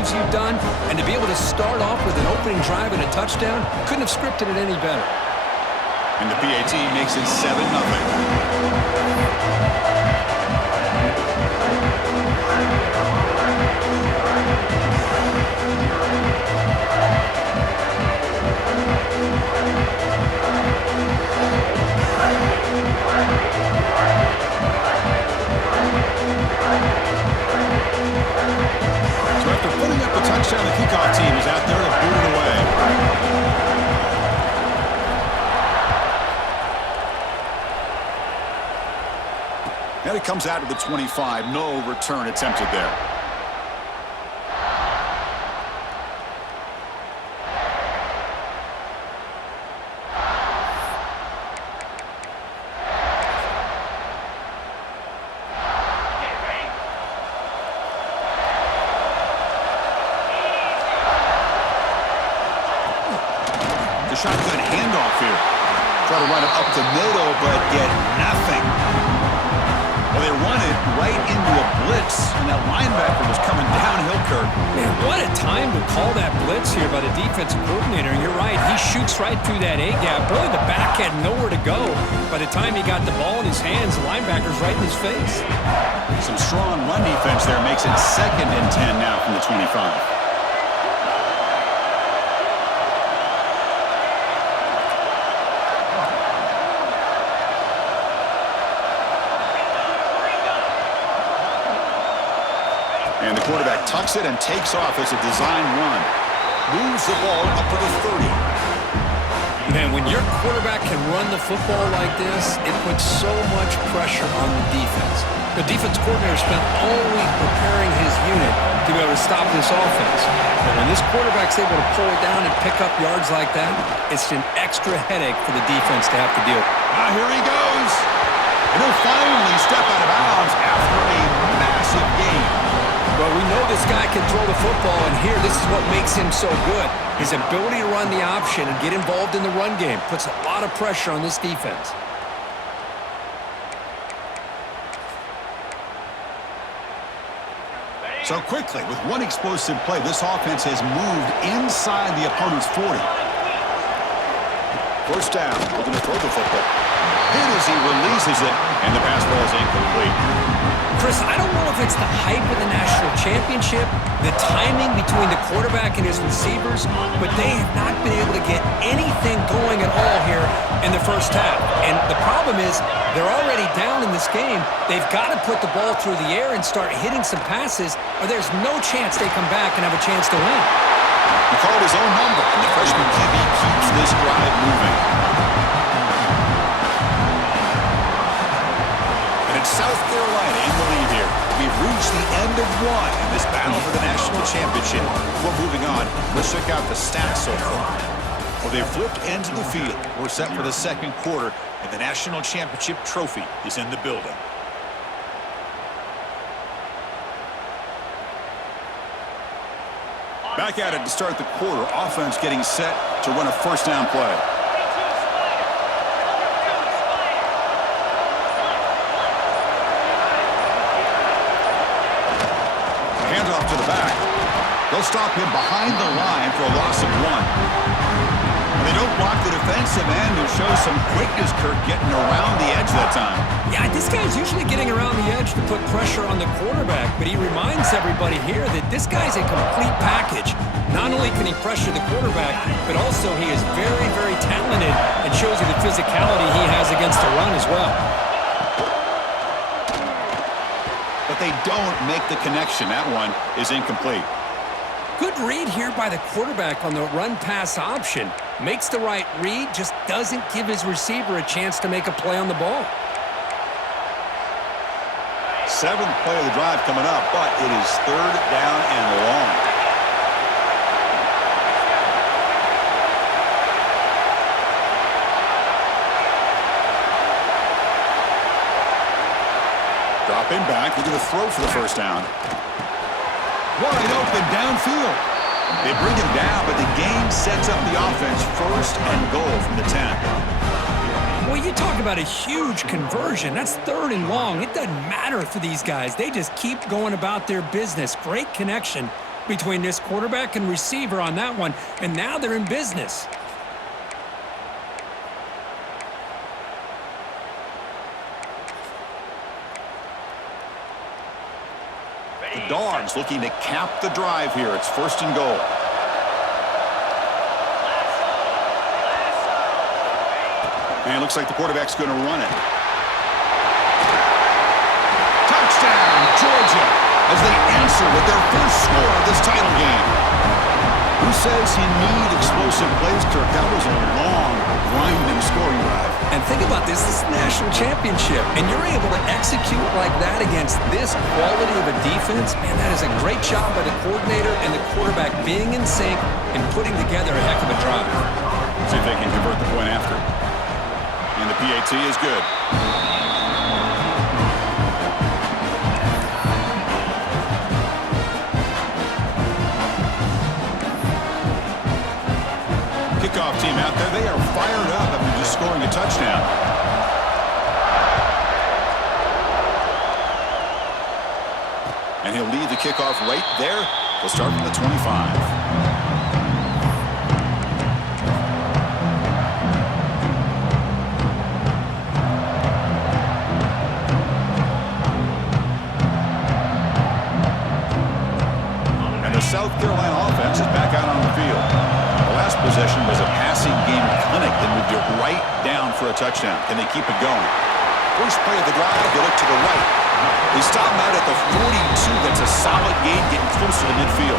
believes you've done, and to be able to start off with an opening drive and a touchdown, couldn't have scripted it any better. And the PAT makes it 7-0. So after putting up the touchdown, the kickoff team is out there to boot it away. And it comes out to the 25. No return attempted there. The shotgun handoff here. Try to run it up the middle, but get nothing. Well, they run it right into a blitz, and that linebacker was coming downhill, Kirk. Man, what a time to call that blitz here by the defensive coordinator. And you're right, he shoots right through that A-gap. Really, the back had nowhere to go. By the time he got the ball in his hands, the linebacker's right in his face. Some strong run defense there makes it 2nd and 10 now from the 25. And the quarterback tucks it and takes off as a design run. Moves the ball up to the 30. Man, when your quarterback can run the football like this, it puts so much pressure on the defense. The defense coordinator spent all week preparing his unit to be able to stop this offense. But when this quarterback's able to pull it down and pick up yards like that, it's an extra headache for the defense to have to deal with. Ah, here he goes. And he'll finally step out of bounds after a massive gain. Well, we know this guy can throw the football, and here, this is what makes him so good. His ability to run the option and get involved in the run game puts a lot of pressure on this defense. So quickly, with one explosive play, this offense has moved inside the opponent's 40. First down, looking to throw the football. Hit as he releases it, and the pass ball is incomplete. Chris, I don't know if it's the hype of the national championship, the timing between the quarterback and his receivers, but they have not been able to get anything going at all here in the first half. And the problem is they're already down in this game. They've got to put the ball through the air and start hitting some passes, or there's no chance they come back and have a chance to win. He called his own number, and the freshman QB keeps this drive moving. And it's South Carolina in the lead here. We've reached the end of one in this battle for the national championship. Before moving on, let's check out the stats so far. Well, they've flipped ends of the field. We're set for the second quarter, and the national championship trophy is in the building. Back at it to start the quarter. Offense getting set to run a first down play. Handoff to the back. They'll stop him behind the line for a loss of 1. And they don't block the defensive end, who shows some quickness, Kirk, getting around the edge that time. Yeah, this guy's usually getting around the edge to put pressure on the quarterback, but he reminds everybody here that this guy's a complete package. Not only can he pressure the quarterback, but also he is very, very talented and shows you the physicality he has against the run as well. But they don't make the connection. That one is incomplete. Good read here by the quarterback on the run-pass option. Makes the right read, just doesn't give his receiver a chance to make a play on the ball. 7th play of the drive coming up, but it is 3rd down and long. Dropping back, looking to throw for the first down. Wide open downfield. They bring him down, but the game sets up the offense 1st and goal from the 10. Well, you talk about a huge conversion. That's 3rd and long. It doesn't matter for these guys. They just keep going about their business. Great connection between this quarterback and receiver on that one, and now they're in business. The Dogs looking to cap the drive here. It's 1st and goal. And it looks like the quarterback's going to run it. Touchdown, Georgia, as they answer with their first score of this title game. Who says you need explosive plays, Kirk? That was a long, grinding scoring drive. And think about this is the national championship, and you're able to execute like that against this quality of a defense. Man, that is a great job by the coordinator and the quarterback being in sync and putting together a heck of a drive. See if they can convert the point after. And the PAT is good. Kickoff team out there. They are fired up after just scoring a touchdown. And he'll lead the kickoff right there. They'll start from the 25. South Carolina offense is back out on the field. The last possession was a passing game clinic that moved it right down for a touchdown. Can they keep it going? First play of the drive, they look to the right. They stop him out at the 42. That's a solid gain, getting closer to midfield.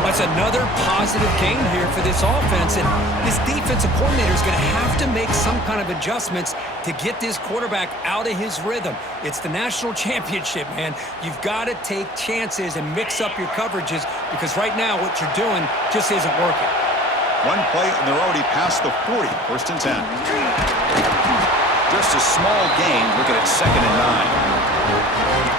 That's another positive gain here for this offense, and this defensive coordinator is going to have to make some kind of adjustments to get this quarterback out of his rhythm. It's the national championship, man. You've got to take chances and mix up your coverages because right now what you're doing just isn't working. One play, and they're already past the 40. 1st and 10. Just a small gain. Looking at 2nd and 9.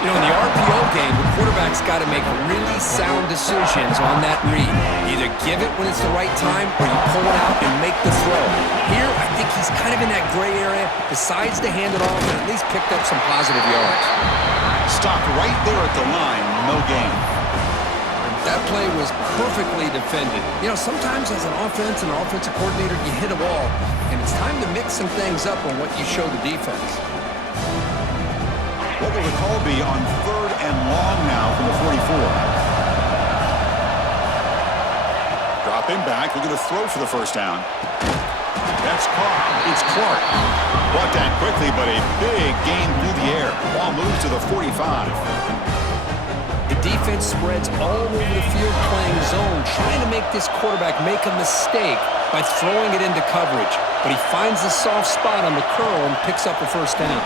You know, in the RPO game, the quarterback's got to make really sound decisions on that read. Either give it when it's the right time or you pull it out and make the throw. Here, I think he's kind of in that gray area, decides to hand it off and at least picked up some positive yards. Stopped right there at the line, no gain. That play was perfectly defended. You know, sometimes as an offense and an offensive coordinator, you hit a wall, and it's time to mix some things up on what you show the defense. What will the call be on 3rd and long now from the 44? Dropping back, looking to throw for the 1st down. That's caught. It's Clark. Brought down quickly, but a big gain through the air. Ball moves to the 45. The defense spreads all over the field playing zone, trying to make this quarterback make a mistake by throwing it into coverage. But he finds the soft spot on the curl and picks up the 1st down.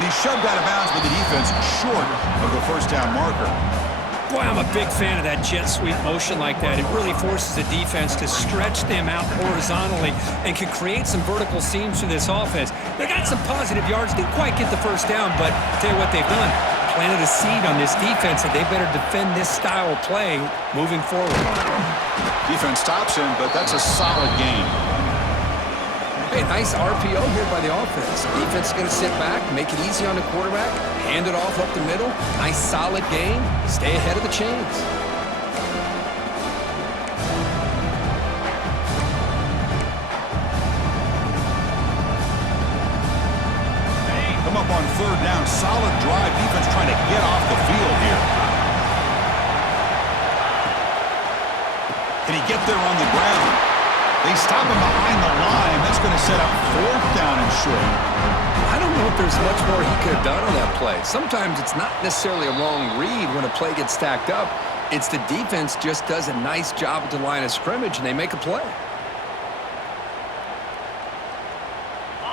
And he's shoved out of bounds with the defense short of the 1st down marker. Boy, I'm a big fan of that jet sweep motion like that. It really forces the defense to stretch them out horizontally and can create some vertical seams for this offense. They got some positive yards. Didn't quite get the 1st down, but I'll tell you what they've done. Planted a seed on this defense that they better defend this style of play moving forward. Defense stops him, but that's a solid game. Hey, nice RPO here by the offense. Defense is going to sit back, make it easy on the quarterback, hand it off up the middle. Nice solid game. Stay ahead of the chains. Come up on 3rd down. Solid drive. Defense trying to get off the field here. Can he get there on the ground? They stop him behind the line. That's going to set up 4th down and short. I don't know if there's much more he could have done on that play. Sometimes it's not necessarily a wrong read when a play gets stacked up. It's the defense just does a nice job at the line of scrimmage, and they make a play.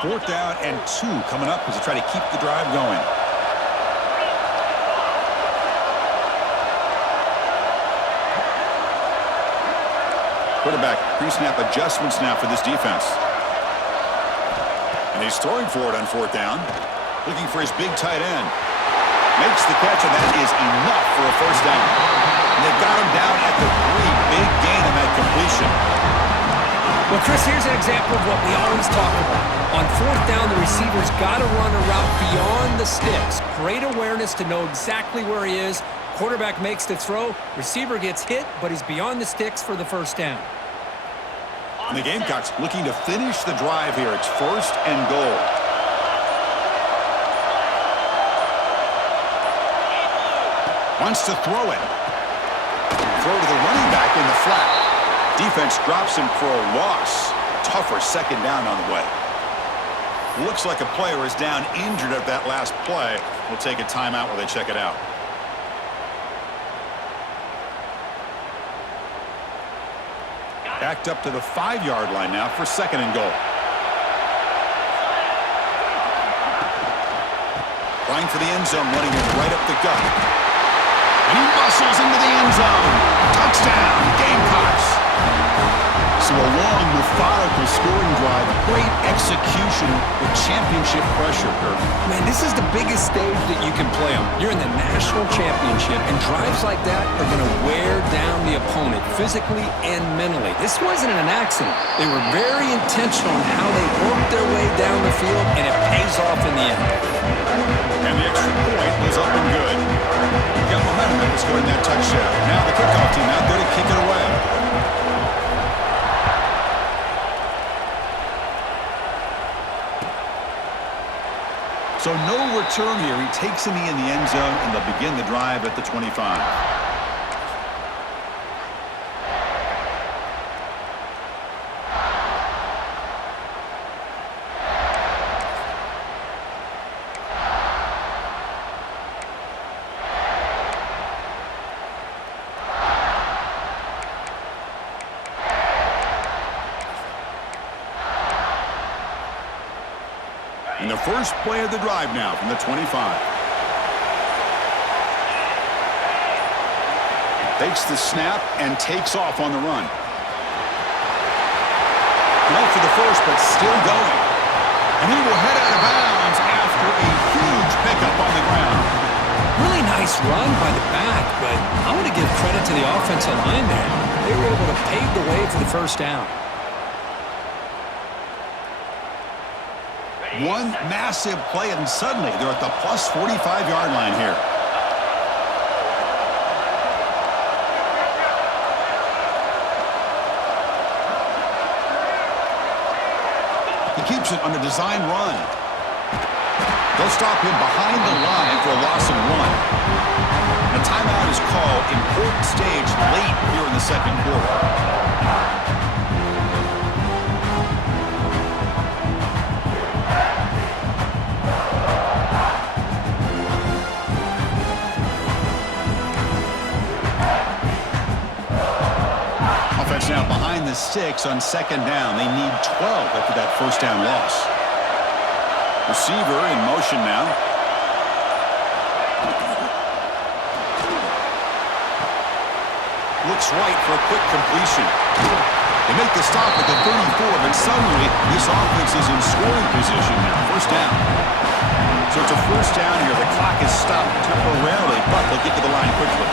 4th down and 2 coming up as they try to keep the drive going. Quarterback pre-snap adjustments now for this defense. And he's throwing for it on 4th down. Looking for his big tight end. Makes the catch, and that is enough for a 1st down. And they've got him down at the 3. Big gain on that completion. Well, Chris, here's an example of what we always talk about. On fourth down, the receiver's got to run a route beyond the sticks. Great awareness to know exactly where he is. Quarterback makes the throw. Receiver gets hit, but he's beyond the sticks for the first down. And the Gamecocks looking to finish the drive here. It's 1st and goal. Wants to throw it. Throw to the running back in the flat. Defense drops him for a loss. Tougher second down on the way. Looks like a player is down injured at that last play. We'll take a timeout while they check it out. Backed up to the 5-yard line now for 2nd and goal. Trying for the end zone, running it right up the gut. And he muscles into the end zone. Touchdown, Gamecocks. So a long, methodical scoring drive. Great execution with championship pressure, Kirk. Man, this is the biggest stage that you can play on. You're in the national championship, and drives like that are going to wear down the opponent physically and mentally. This wasn't an accident. They were very intentional in how they worked their way down the field, and it pays off in the end. And the extra point is up and good. Got momentum after scoring that touchdown. Now the kickoff team out there to kick it away. So no return here. He takes him in the end zone, and they'll begin the drive at the 25. And the first play of the drive now from the 25. Takes the snap and takes off on the run. Go for the first, but still going. And he will head out of bounds after a huge pickup on the ground. Really nice run by the back, but I want to give credit to the offensive line there. They were able to pave the way for the first down. One massive play, and suddenly they're at the plus 45-yard line here. He keeps it on a design run. They'll stop him behind the line for a loss of 1. A timeout is called. Important stage late here in the second quarter. Now behind the 6 on second down. They need 12 after that first down loss. Receiver in motion now. Looks right for a quick completion. They make the stop at the 34, but suddenly this offense is in scoring position now. First down. So it's a first down here. The clock is stopped temporarily, but they'll get to the line quickly.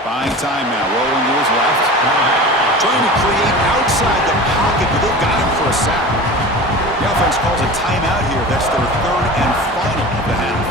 Buying time now, rolling to his left. Trying to create outside the pocket, but they've got him for a sack. The offense calls a timeout here. That's their 3rd and final of the half.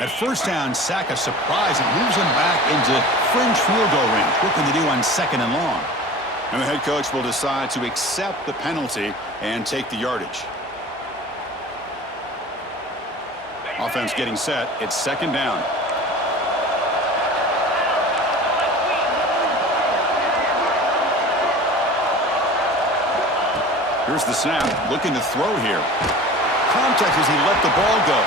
At first down, sack a surprise. It moves them back into fringe field goal range. What can they do on 2nd and long? And the head coach will decide to accept the penalty and take the yardage. Offense getting set. It's 2nd down. Here's the snap. Looking to throw here. Contact as he let the ball go.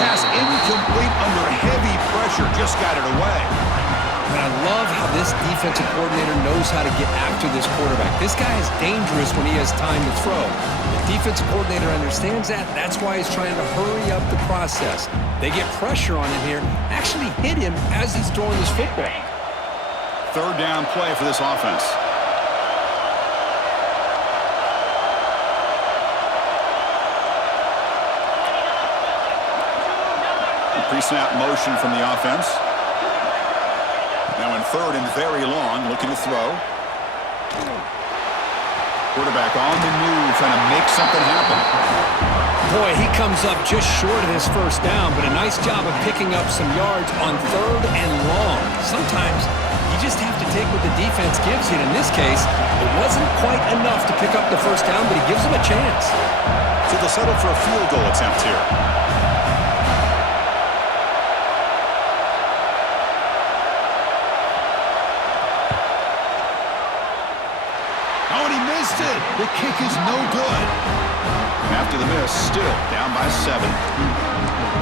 Pass incomplete under heavy pressure. Just got it away. But I love how this defensive coordinator knows how to get after this quarterback. This guy is dangerous when he has time to throw. The defensive coordinator understands that. That's why he's trying to hurry up the process. They get pressure on him here, actually hit him as he's throwing this football. Third down play for this offense. Pre-snap motion from the offense. Now in third and very long, looking to throw. Quarterback on the move, trying to make something happen. Boy, he comes up just short of this first down, but a nice job of picking up some yards on third and long. Sometimes you just have to take what the defense gives you. In this case, it wasn't quite enough to pick up the first down, but he gives them a chance. So they'll settle for a field goal attempt here. The kick is no good. After the miss, still down by 7.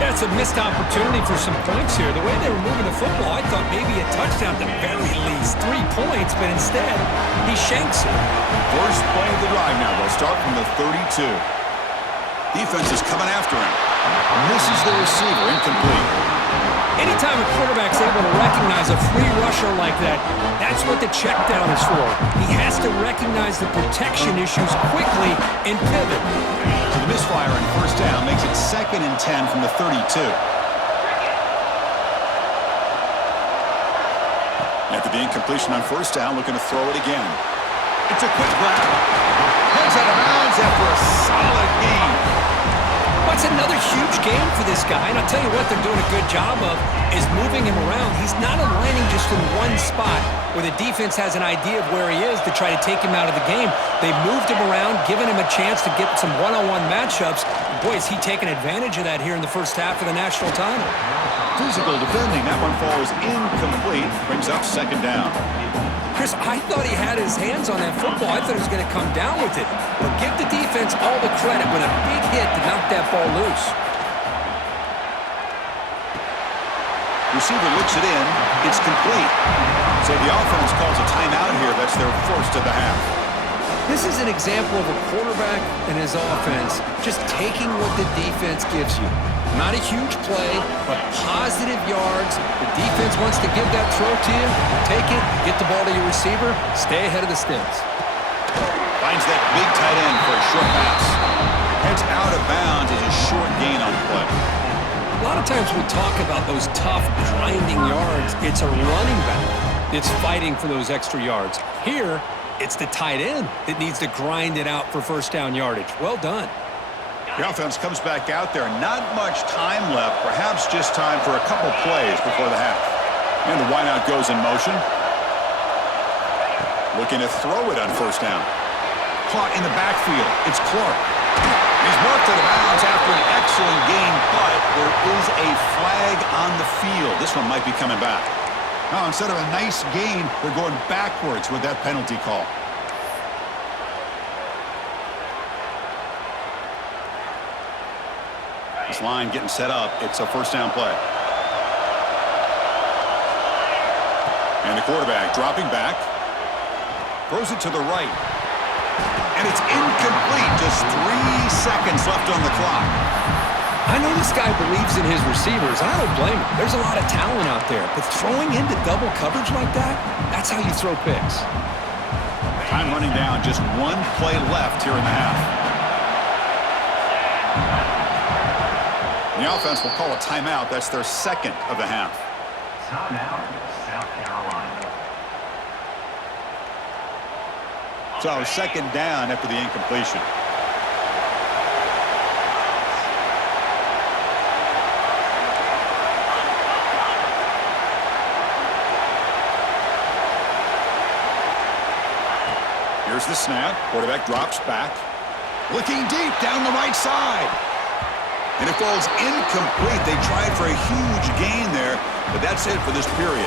That's a missed opportunity for some points here. The way they were moving the football, I thought maybe a touchdown at the very least. 3 points, but instead, he shanks it. First play of the drive now. They'll start from the 32. Defense is coming after him. Misses the receiver, incomplete. Anytime a quarterback's able to recognize a free rusher like that, that's what the check down is for. He has to recognize the protection issues quickly and pivot. So the misfire on first down makes it 2nd and 10 from the 32. After the incompletion on first down, looking to throw it again. It's a quick grab. Heads out of bounds after a solid gain. It's another huge game for this guy, and I'll tell you what they're doing a good job of is moving him around. He's not aligning just in one spot where the defense has an idea of where he is to try to take him out of the game. They moved him around, giving him a chance to get some one-on-one matchups. Boy, is he taking advantage of that here in the first half of the national title. Physical defending. That one falls incomplete. Brings up 2nd down. Chris, I thought he had his hands on that football. I thought he was going to come down with it. But give the defense all the credit with a big hit to knock that ball loose. Receiver looks it in. It's complete. So the offense calls a timeout here. That's their first of the half. This is an example of a quarterback and his offense just taking what the defense gives you. Not a huge play, but positive yards. The defense wants to give that throw to you. Take it, get the ball to your receiver, stay ahead of the sticks. Finds that big tight end for a short pass. Heads out of bounds as a short gain on the play. A lot of times we talk about those tough, grinding yards. It's a running back that's fighting for those extra yards. Here, it's the tight end that needs to grind it out for first down yardage. Well done. The offense comes back out there. Not much time left. Perhaps just time for a couple plays before the half. And the wideout goes in motion. Looking to throw it on first down. Caught in the backfield. It's Clark. He's marked out of bounds after an excellent gain, but there is a flag on the field. This one might be coming back. Now, instead of a nice gain, they're going backwards with that penalty call. This line getting set up. It's a first down play. And the quarterback dropping back. Throws it to the right. And it's incomplete. Just 3 seconds left on the clock. I know this guy believes in his receivers. I don't blame him. There's a lot of talent out there. But throwing into double coverage like that, that's how you throw picks. Time running down. Just 1 play left here in the half. The offense will call a timeout. That's their 2nd of the half. Timeout, South Carolina. So 2nd down after the incompletion. Here's the snap. Quarterback drops back. Looking deep down the right side. And it falls incomplete. They tried for a huge gain there, but that's it for this period.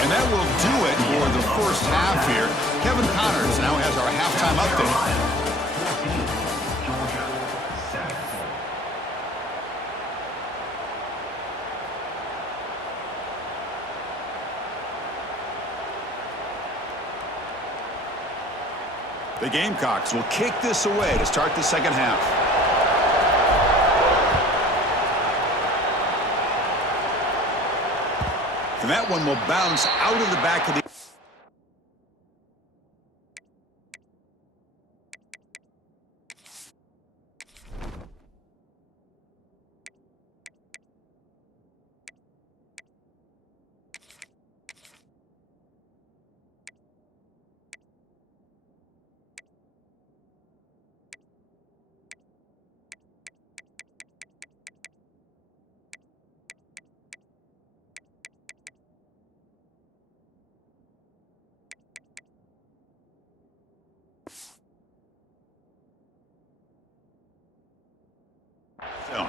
And that will do it for the first half here. Kevin Connors now has our halftime update. The Gamecocks will kick this away to start the second half. And that one will bounce out of the back of the...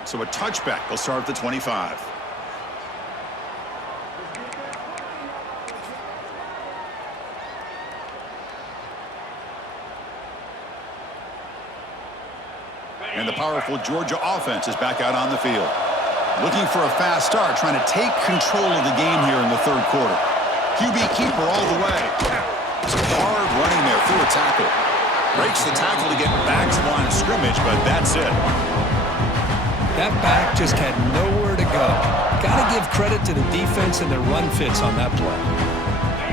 So a touchback will start at the 25. And the powerful Georgia offense is back out on the field. Looking for a fast start, trying to take control of the game here in the third quarter. QB keeper all the way. Some hard running there through a tackle. Breaks the tackle to get back to the line of scrimmage, but that's it. That back just had nowhere to go. Got to give credit to the defense and their run fits on that play.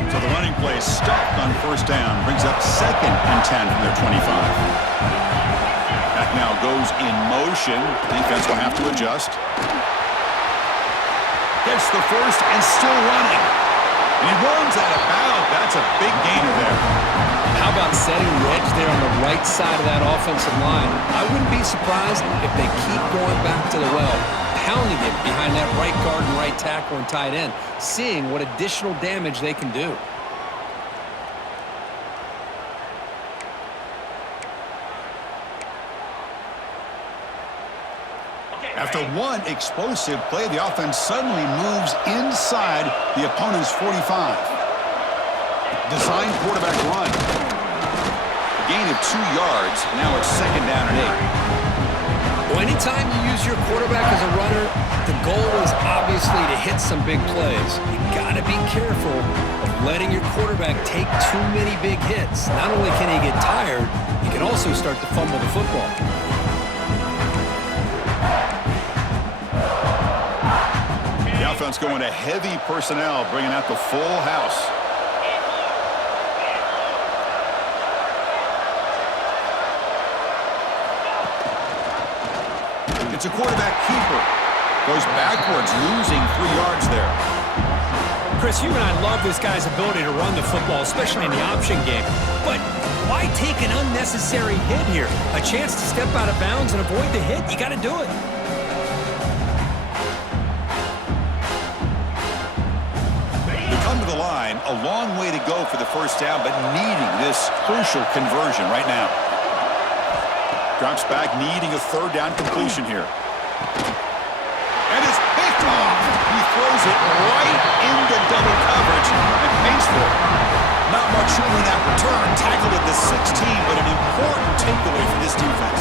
So the running play stopped on first down. Brings up 2nd and 10 from their 25. Back now goes in motion. Defense will have to adjust. Gets the first and still running. And he runs out of bounds. That's a big gainer there. How about setting the edge there on the right side of that offensive line? I wouldn't be surprised if they keep going back to the well, pounding it behind that right guard and right tackle and tight end, seeing what additional damage they can do. After one explosive play, the offense suddenly moves inside the opponent's 45. Design quarterback run. Gain of 2 yards. Now it's 2nd down and 8. Well, anytime you use your quarterback as a runner, the goal is obviously to hit some big plays. You got to be careful of letting your quarterback take too many big hits. Not only can he get tired, he can also start to fumble the football. The offense going to heavy personnel, bringing out the full house. It's a quarterback keeper. Goes backwards, losing 3 yards there. Chris, you and I love this guy's ability to run the football, especially in the option game. But why take an unnecessary hit here? A chance to step out of bounds and avoid the hit? You got to do it. They come to the line, a long way to go for the first down, but needing this crucial conversion right now. Drops back, needing a 3rd down completion here. And it's picked off. He throws it right into double coverage and pays for it. Not much room in that return. Tackled at the 16, but an important takeaway for this defense.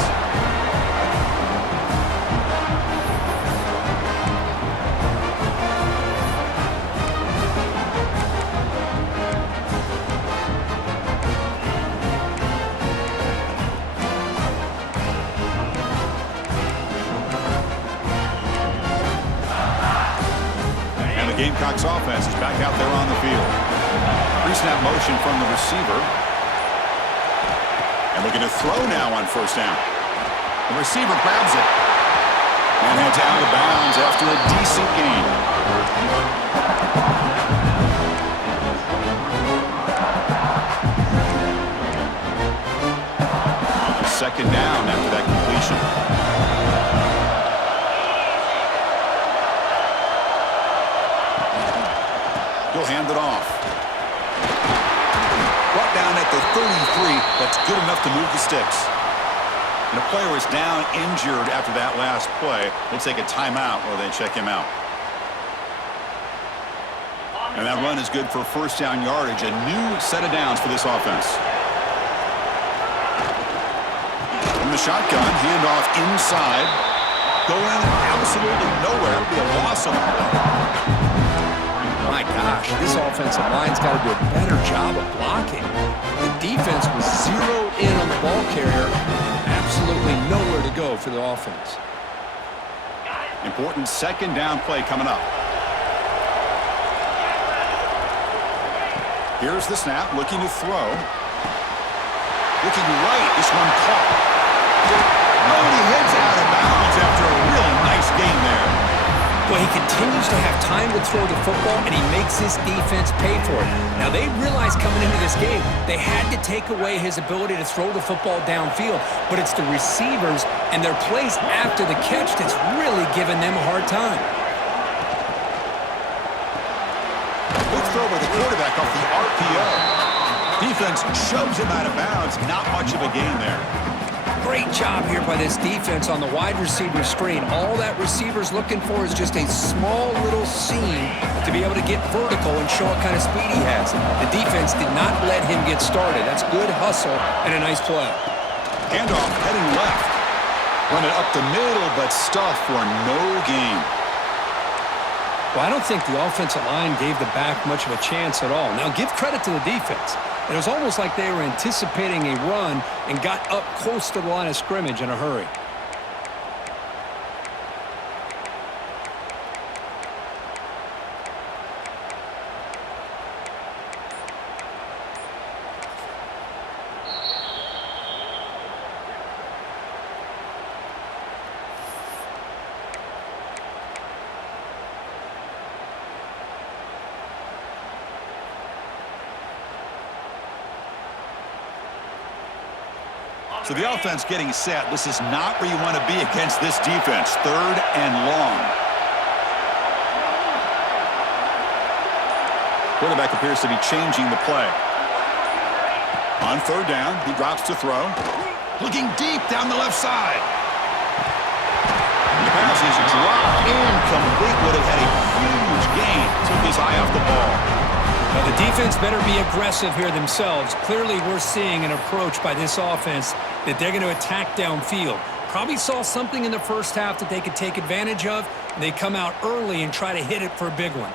Gamecocks offense is back out there on the field. Pre-snap motion from the receiver. And looking to throw now on first down. The receiver grabs it. And heads out of bounds after a decent gain. Second down after that completion. He'll hand it off. Brought down at the 33. That's good enough to move the sticks. And the player is down injured after that last play. We'll take a timeout while they check him out. And that run is good for first down yardage. A new set of downs for this offense. From the shotgun, handoff inside. Going absolutely nowhere. It'll be a loss on the play. My gosh, this offensive line's got to do a better job of blocking. The defense was zeroed in on the ball carrier. Absolutely nowhere to go for the offense. Important second down play coming up. Here's the snap, looking to throw. Looking right, this one caught. Oh, and he heads out of bounds after a real nice game there. Well, he continues to have time to throw the football, and he makes his defense pay for it. Now, they realized coming into this game they had to take away his ability to throw the football downfield, but it's the receivers and their plays after the catch that's really giving them a hard time. Good throw by the quarterback off the RPO. Defense shoves him out of bounds. Not much of a gain there. Great job here by this defense on the wide receiver screen. All that receiver's looking for is just a small little seam to be able to get vertical and show what kind of speed he has. The defense did not let him get started. That's good hustle and a nice play. Handoff heading left. Run it up the middle, but stuff for no gain. Well, I don't think the offensive line gave the back much of a chance at all. Now, give credit to the defense. It was almost like they were anticipating a run and got up close to the line of scrimmage in a hurry. So the offense getting set. This is not where you want to be against this defense. 3rd and long. Quarterback appears to be changing the play. On 3rd down, he drops to throw. Looking deep down the left side. The pass is dropped incomplete. Would have had a huge gain. Took his eye off the ball. Well, the defense better be aggressive here themselves. Clearly, we're seeing an approach by this offense that they're going to attack downfield. Probably saw something in the first half that they could take advantage of, and they come out early and try to hit it for a big one.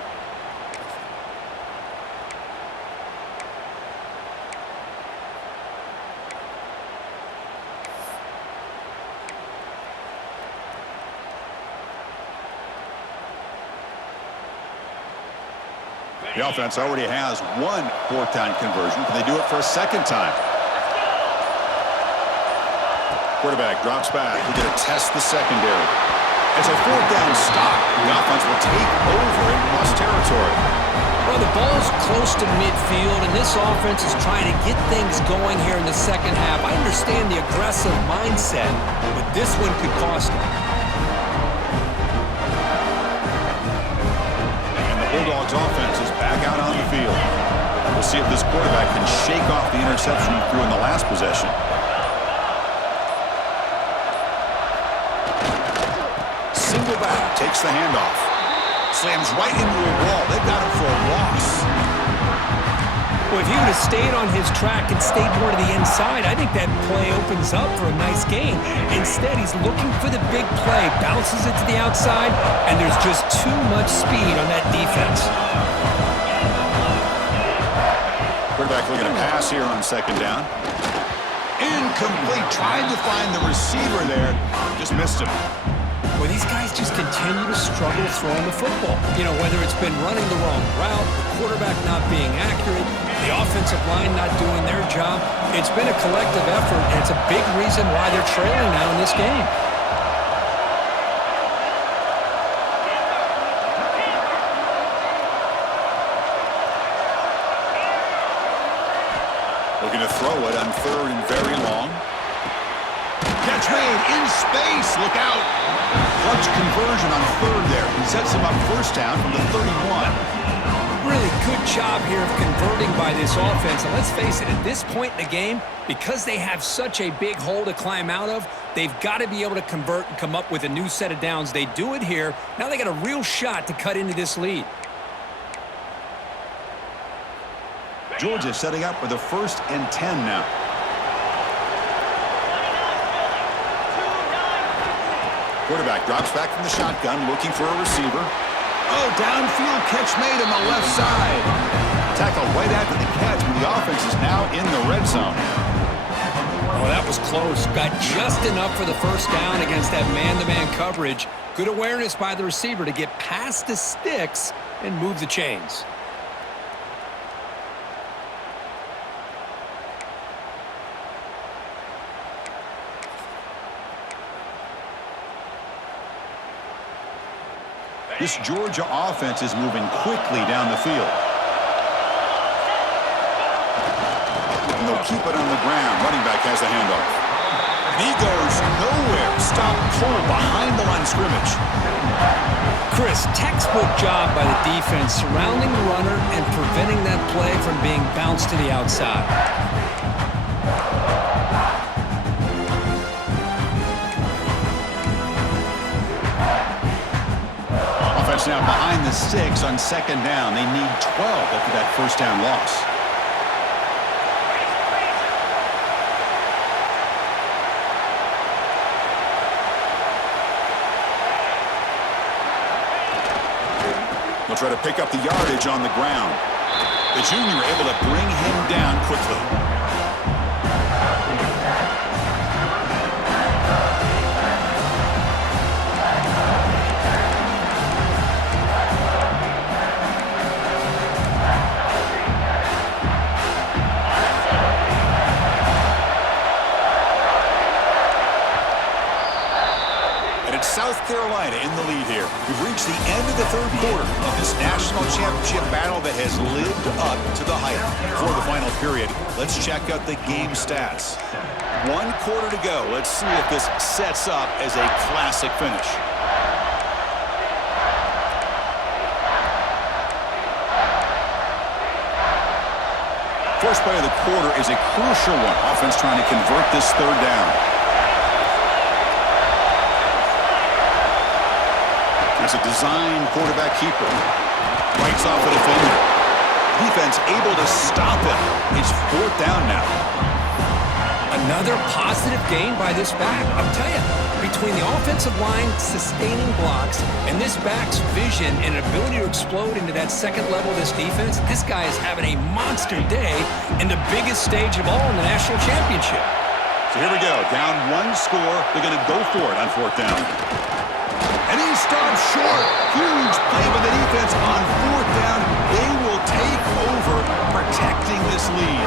The offense already has one 4th-down conversion. Can they do it for a 2nd time? Quarterback drops back. He's going to test the secondary. It's a 4th-down stop. The offense will take over in plus territory. Well, the ball's close to midfield, and this offense is trying to get things going here in the second half. I understand the aggressive mindset, but this one could cost them. Bulldogs offense is back out on the field. We'll see if this quarterback can shake off the interception he threw in the last possession. Single back, takes the handoff. Slams right into a wall. They've got him for a loss. Well, if he would have stayed on his track and stayed more to the inside, I think that play opens up for a nice gain. Instead, he's looking for the big play, bounces it to the outside, and there's just too much speed on that defense. Quarterback looking to pass here on 2nd down. Incomplete. Tried to find the receiver there. Just missed him. Well, these guys just continue to struggle throwing the football. You know, whether it's been running the wrong route, the quarterback not being accurate, the offensive line not doing their job. It's been a collective effort, and it's a big reason why they're trailing now in this game. Looking to throw it on 3rd and very long. Catch made in space. Look out. Clutch conversion on 3rd there. He sets him up 1st down from the 31. Really good job here of converting by this offense. And let's face it, at this point in the game, because they have such a big hole to climb out of, they've got to be able to convert and come up with a new set of downs. They do it here. Now they got a real shot to cut into this lead. Georgia setting up with a 1st and 10 now. Quarterback drops back from the shotgun, looking for a receiver. Oh, downfield catch made on the left side. Tackled right after the catch, but the offense is now in the red zone. Oh, that was close. Got just enough for the first down against that man-to-man coverage. Good awareness by the receiver to get past the sticks and move the chains. This Georgia offense is moving quickly down the field. And they'll keep it on the ground. Running back has the handoff. And he goes nowhere. Stop pull behind the line of scrimmage. Chris, textbook job by the defense surrounding the runner and preventing that play from being bounced to the outside. Now behind the 6 on second down. They need 12 after that first down loss. They'll try to pick up the yardage on the ground. The junior able to bring him down quickly. South Carolina in the lead here. We've reached the end of the third quarter of this national championship battle that has lived up to the hype. For the final period, let's check out the game stats. 1 quarter to go. Let's see if this sets up as a classic finish. First play of the quarter is a crucial one. Offense trying to convert this third down. It's a design quarterback keeper. Bites off a defender. Defense able to stop him. It's 4th down now. Another positive gain by this back. I'll tell you, between the offensive line sustaining blocks and this back's vision and ability to explode into that second level of this defense, this guy is having a monster day in the biggest stage of all in the national championship. So here we go. Down 1 score. They're going to go for it on 4th down. And he stops short. Huge play by the defense on 4th down. They will take over protecting this lead.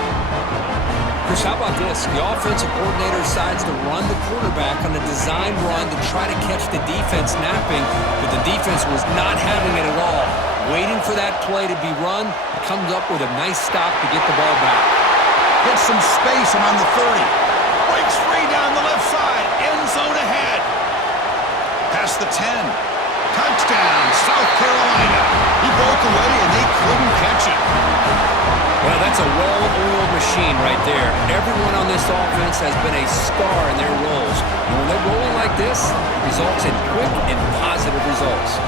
Chris, how about this? The offensive coordinator decides to run the quarterback on a design run to try to catch the defense napping, but the defense was not having it at all. Waiting for that play to be run, comes up with a nice stop to get the ball back. Gets some space around the 30. Breaks free down the left side. End zone ahead. Past the 10. Touchdown, South Carolina. He broke away and they couldn't catch it. Well, that's a well-oiled machine right there. Everyone on this offense has been a star in their roles. And when they're rolling like this, results in quick and positive results.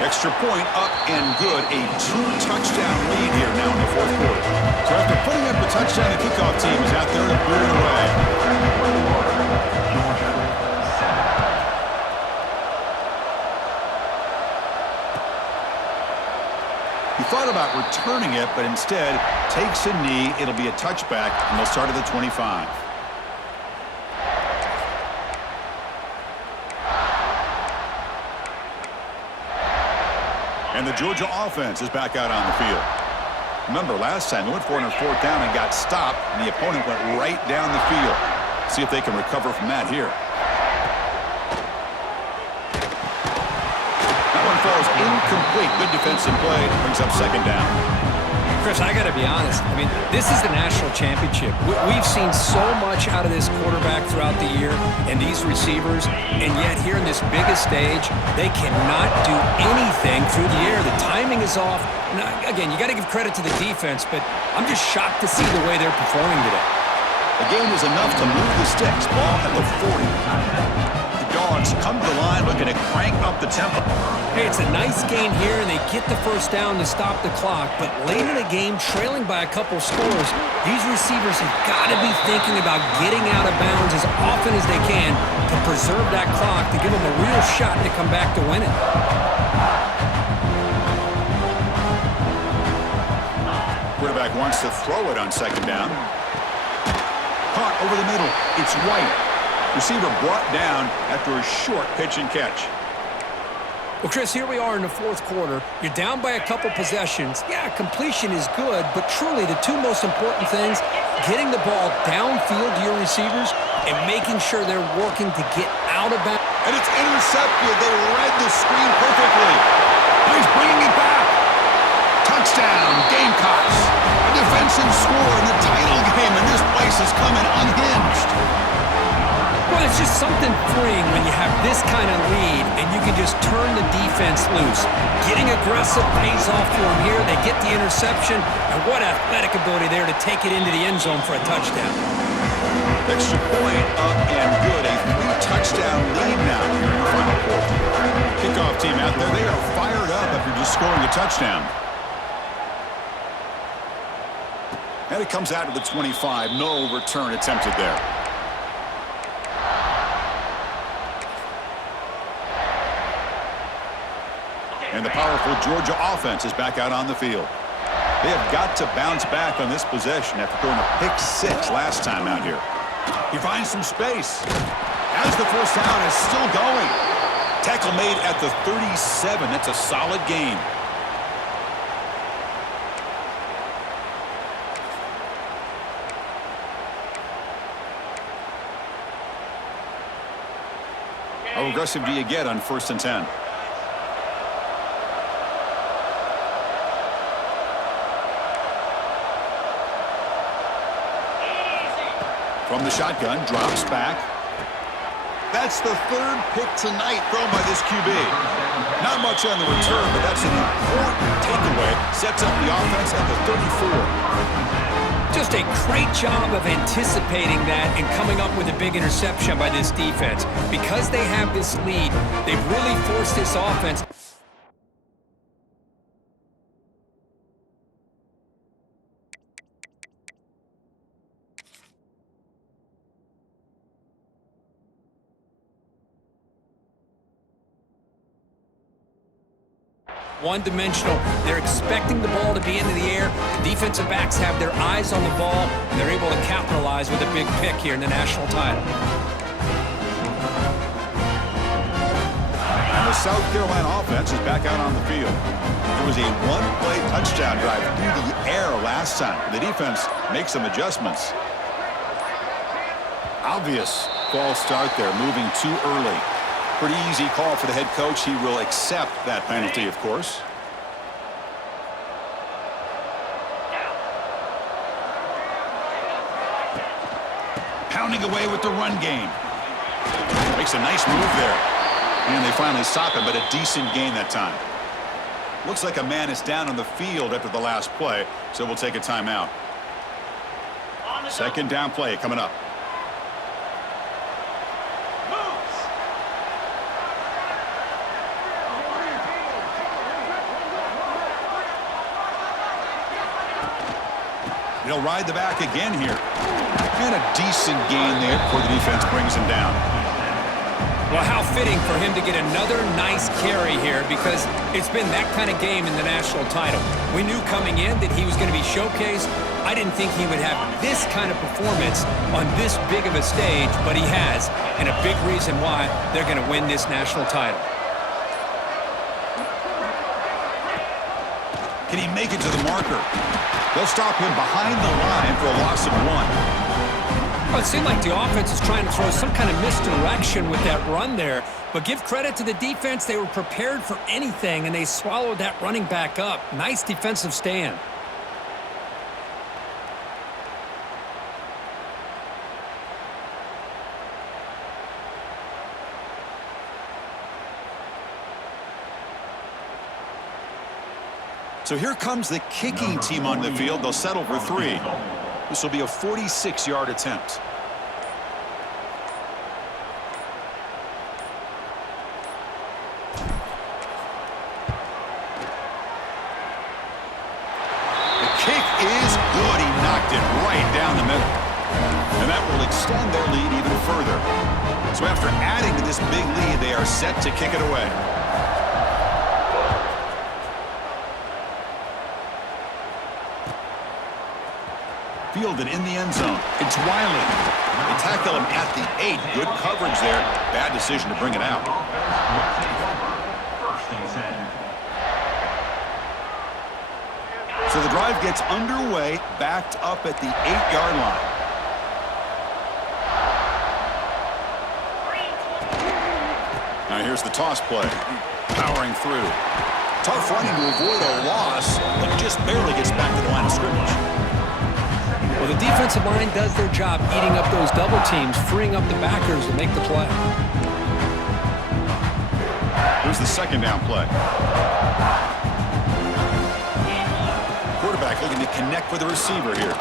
Extra point up and good. A 2-touchdown lead here now in the 4th quarter. So after putting up the touchdown, the kickoff team is out there to boot it away. He thought about returning it, but instead takes a knee. It'll be a touchback, and they'll start at the 25. And the Georgia offense is back out on the field. Remember, last time they went for it on 4th down and got stopped, and the opponent went right down the field. See if they can recover from that here. Falls incomplete. Good defensive play. Brings up 2nd down. Chris, I got to be honest. I mean, this is the national championship. We've seen so much out of this quarterback throughout the year and these receivers, and yet here in this biggest stage, they cannot do anything through the air. The timing is off. Now, again, you got to give credit to the defense, but I'm just shocked to see the way they're performing today. The game is enough to move the sticks. Ball at the 40. The Dogs come to the line looking to crank up the tempo. Hey, it's a nice gain here, and they get the first down to stop the clock. But late in the game, trailing by a couple scores, these receivers have got to be thinking about getting out of bounds as often as they can to preserve that clock, to give them a real shot to come back to win it. Quarterback wants to throw it on second down. Caught over the middle. It's White. Receiver brought down after a short pitch and catch. Well, Chris, here we are in the fourth quarter. You're down by a couple possessions. Yeah, completion is good, but truly the two most important things, getting the ball downfield to your receivers and making sure they're working to get out of bounds. And it's intercepted. They read the screen perfectly. He's bringing it back. Touchdown, Gamecocks. A defensive score in the title game, and this place is coming unhinged. Well, it's just something freeing when you have this kind of lead and you can just turn the defense loose. Getting aggressive pays off for them here. They get the interception, and what athletic ability there to take it into the end zone for a touchdown. Extra point up and good. A 3-touchdown lead now here in the final quarter. Kickoff team out there, they are fired up after just scoring a touchdown. And it comes out to the 25. No return attempted there. And the powerful Georgia offense is back out on the field. They have got to bounce back on this possession after throwing a pick 6 last time out here. He finds some space. As the first down is still going. Tackle made at the 37. That's a solid gain. How aggressive do you get on 1st and 10? From the shotgun, drops back. That's the 3rd pick tonight thrown by this QB. Not much on the return, but that's an important takeaway. Sets up the offense at the 34. Just a great job of anticipating that and coming up with a big interception by this defense. Because they have this lead, they've really forced this offense. One-dimensional. They're expecting the ball to be into the air. The defensive backs have their eyes on the ball, and they're able to capitalize with a big pick here in the national title. And the South Carolina offense is back out on the field. There was a one-play touchdown drive through the air last time. The defense makes some adjustments. Obvious false start there, moving too early. Pretty easy call for the head coach. He will accept that penalty, of course. Pounding away with the run game. Makes a nice move there. And they finally stop him, but a decent gain that time. Looks like a man is down on the field after the last play, so we'll take a timeout. 2nd down play coming up. He'll ride the back again here. And a decent gain there before the defense brings him down. Well, how fitting for him to get another nice carry here because it's been that kind of game in the national title. We knew coming in that he was going to be showcased. I didn't think he would have this kind of performance on this big of a stage, but he has, and a big reason why they're going to win this national title. Can he make it to the marker? They'll stop him behind the line for a loss of 1. Well, it seemed like the offense is trying to throw some kind of misdirection with that run there. But give credit to the defense. They were prepared for anything, and they swallowed that running back up. Nice defensive stand. So here comes the kicking team on the field. They'll settle for 3. This will be a 46-yard attempt. The kick is good. He knocked it right down the middle. And that will extend their lead even further. So after adding to this big lead, they are set to kick it away. Fielded in the end zone. It's Wiley. They tackle him at the 8. Good coverage there. Bad decision to bring it out. So the drive gets underway, backed up at the 8-yard line. Now here's the toss play. Powering through. Tough running to avoid a loss, but just barely gets back to the line of scrimmage. Well, the defensive line does their job eating up those double teams, freeing up the backers to make the play. Here's the second down play. Quarterback looking to connect with the receiver here.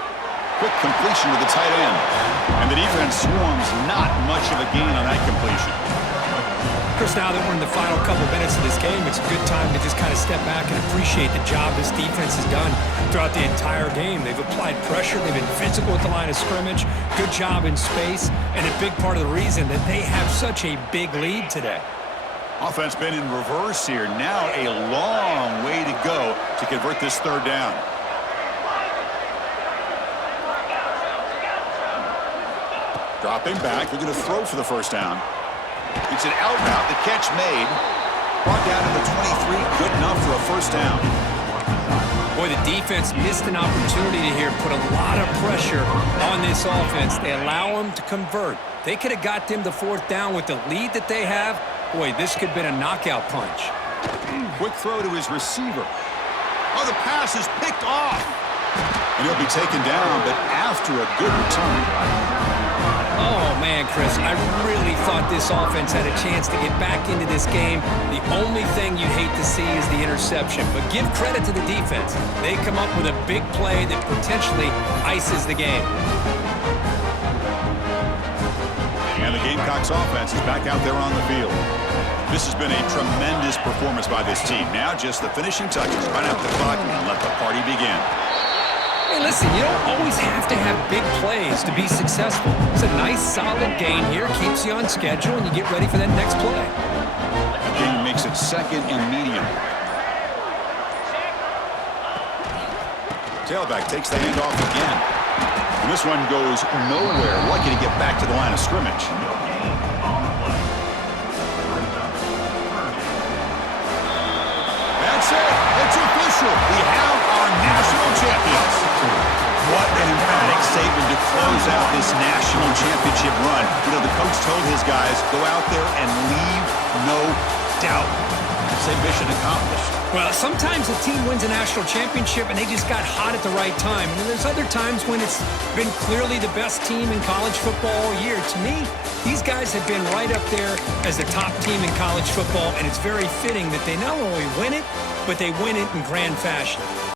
Quick completion to the tight end. And the defense swarms, not much of a gain on that completion. Chris, now that we're in the final couple minutes of this game, it's a good time to just kind of step back and appreciate the job this defense has done throughout the entire game. They've applied pressure. They've been physical at the line of scrimmage. Good job in space, and a big part of the reason that they have such a big lead today. Offense been in reverse here. Now a long way to go to convert this third down. Dropping back, looking to throw for the first down. It's an out route, the catch made. Brought down to the 23, good enough for a first down. Boy, the defense missed an opportunity to here put a lot of pressure on this offense. They allow them to convert. They could have got them the fourth down with the lead that they have. Boy, this could have been a knockout punch. Quick throw to his receiver. Oh, the pass is picked off. And he'll be taken down, but after a good return. Oh, man, Chris, I really thought this offense had a chance to get back into this game. The only thing you'd hate to see is the interception. But give credit to the defense. They come up with a big play that potentially ices the game. And the Gamecocks offense is back out there on the field. This has been a tremendous performance by this team. Now just the finishing touches. Run out the clock and let the party begin. Hey, listen, you don't always have to have big plays to be successful. It's a nice, solid gain here. Keeps you on schedule, and you get ready for that next play. The game makes it second and medium. Tailback takes the handoff again. And this one goes nowhere. Lucky to get back to the line of scrimmage. That's it. It's official. We have our national champions. What an emphatic statement to close out this national championship run. You know, the coach told his guys, go out there and leave no doubt. Say mission accomplished. Well, sometimes a team wins a national championship and they just got hot at the right time. And then there's other times when it's been clearly the best team in college football all year. To me, these guys have been right up there as the top team in college football, and it's very fitting that they not only win it, but they win it in grand fashion.